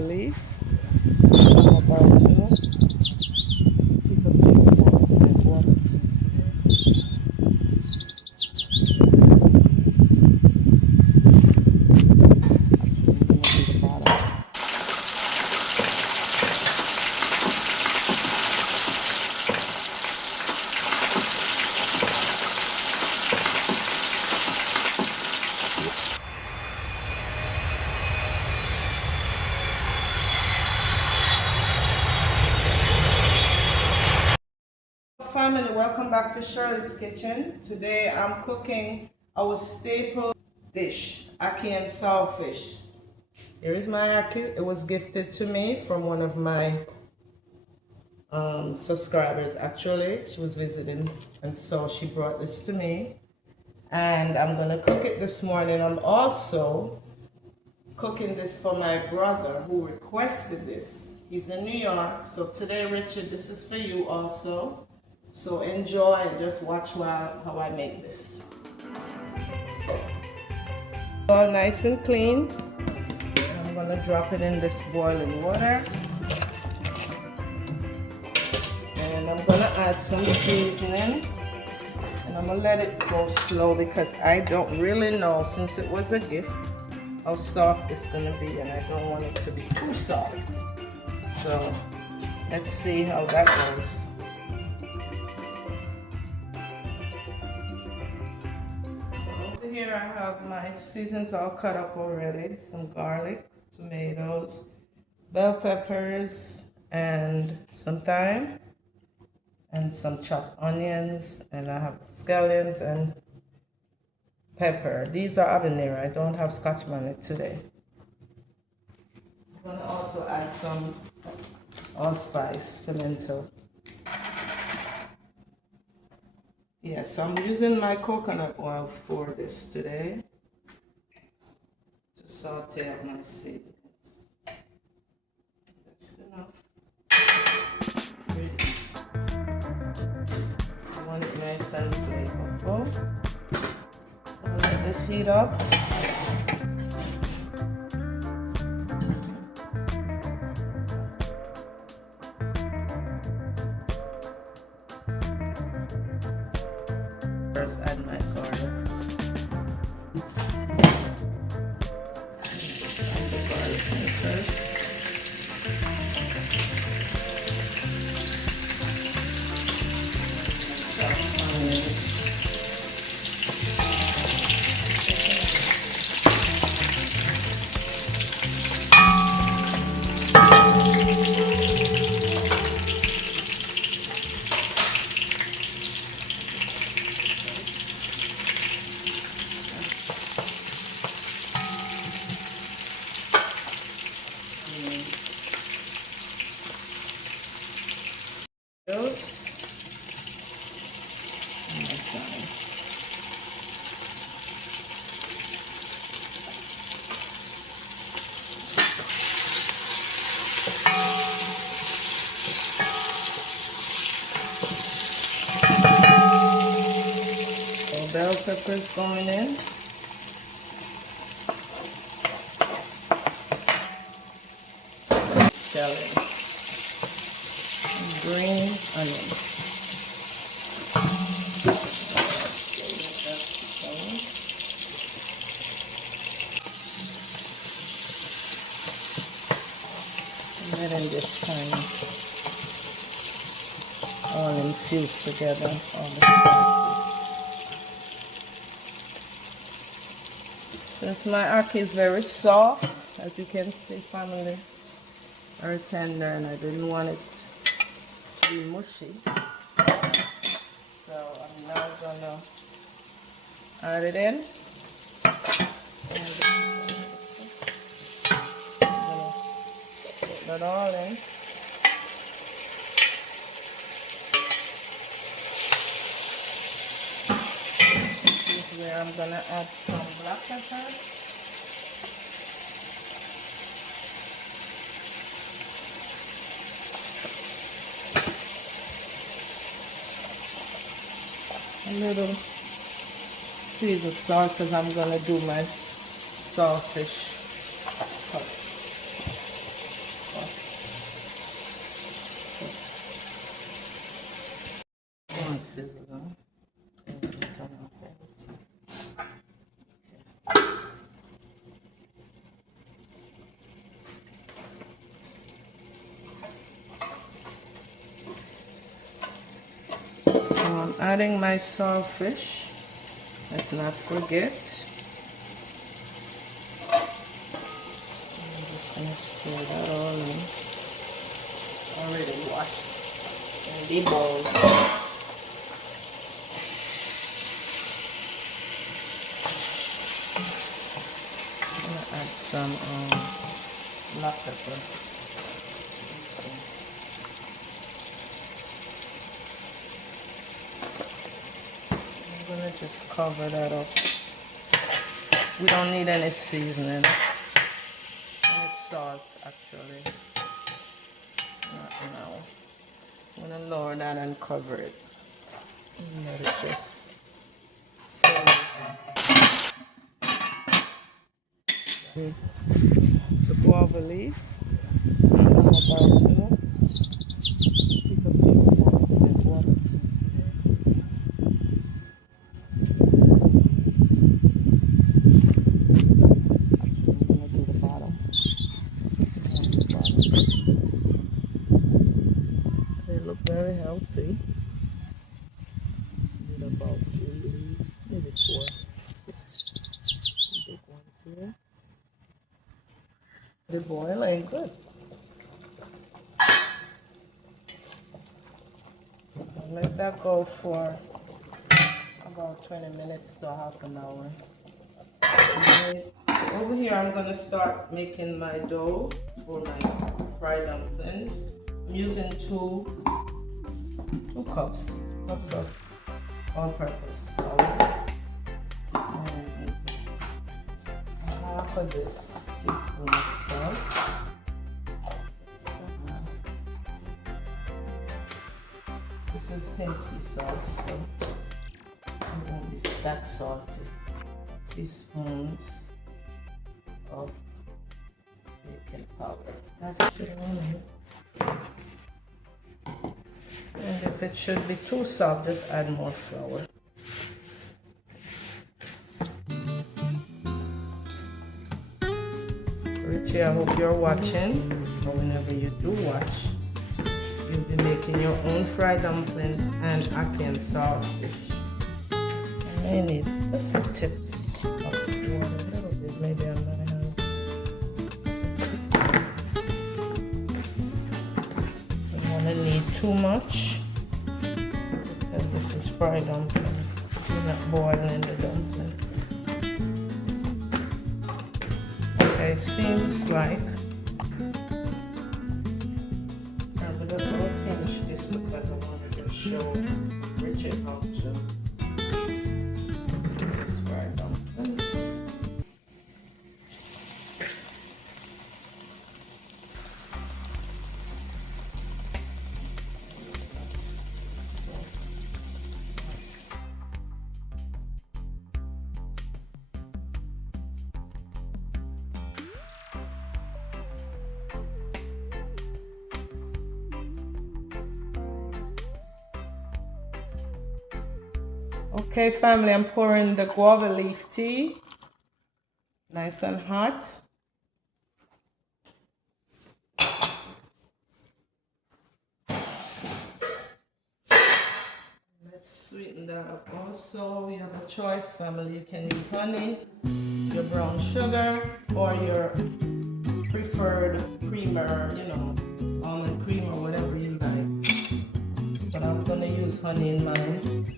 guava leaf. I'm about to keep a big bowl of water. Family, welcome back to Shirley's Kitchen. Today I'm cooking our staple dish, ackee and saltfish. Here is my ackee. It was gifted to me from one of my subscribers. Actually, she was visiting, and so she brought this to me. And I'm gonna cook it this morning. I'm also cooking this for my brother who requested this. He's in New York, so today, Richard, this is for you also. So enjoy and just watch how I make this. All nice and clean. I'm gonna drop it in this boiling water. And I'm gonna add some seasoning. And I'm gonna let it go slow because I don't really know, since it was a gift, how soft it's gonna be, and I don't want it to be too soft. So let's see how that goes. Here I have my seasons all cut up already. Some garlic, tomatoes, bell peppers, and some thyme, and some chopped onions, and I have scallions and pepper. These are habanero. I don't have scotch bonnet today. I'm gonna also add some allspice, pimento. Yes, I'm using my coconut oil for this today to saute up my seasonings. That's enough. Ready. I want it nice and flavorful. So I'll let this heat up. First, add my garlic. Bell peppers going in. Shirley. Green onion. And then just kind of all infused together. All the spices. Since my ackee is very soft, as you can see, family, very tender, and I didn't want it to be mushy. So I'm now gonna add it in. Put that all in. This is where I'm gonna add some black pepper. A little Caesar salt because I'm gonna do my saltfish cut. adding my saltfish. Let's not forget. I'm just gonna stir that all in. Already washed and deboiled. I'm gonna add some black pepper. I'm gonna just cover that up. We don't need any seasoning. Any salt actually. Not now. I'm gonna lower that and cover it. And let it just simmer. The guava leaf. I'm about to pick a few guava seeds here. Actually, I'm gonna do the bottom. They look very healthy. Need about 3 leaves, maybe 4. Big ones here. The boiling good. I'll let that go for about 20 minutes to half an hour. Okay. So over here I'm gonna start making my dough for my fried dumplings. I'm using two cups of all-purpose flour. And half of this teaspoon of salt. This is Hensy salt, so it won't be that salty. Teaspoons of baking powder. That's it. And if it should be too soft, just add more flour. Richie, I hope you're watching, or whenever you do watch, you'll be making your own fried dumplings and ackee and saltfish. I may need just some tips of water, a little bit, maybe on my hand. Don't want to need too much because this is fried dumpling. You're not boiling the dumpling. Okay, seems like I'm just going to finish this because I wanted to show Richard how to do this fried dumplings. Okay, family, I'm pouring the guava leaf tea. Nice and hot. Let's sweeten that up. Also, you have a choice, family. You can use honey, your brown sugar, or your preferred creamer, you know, almond cream or whatever you like. But I'm gonna use honey in mine.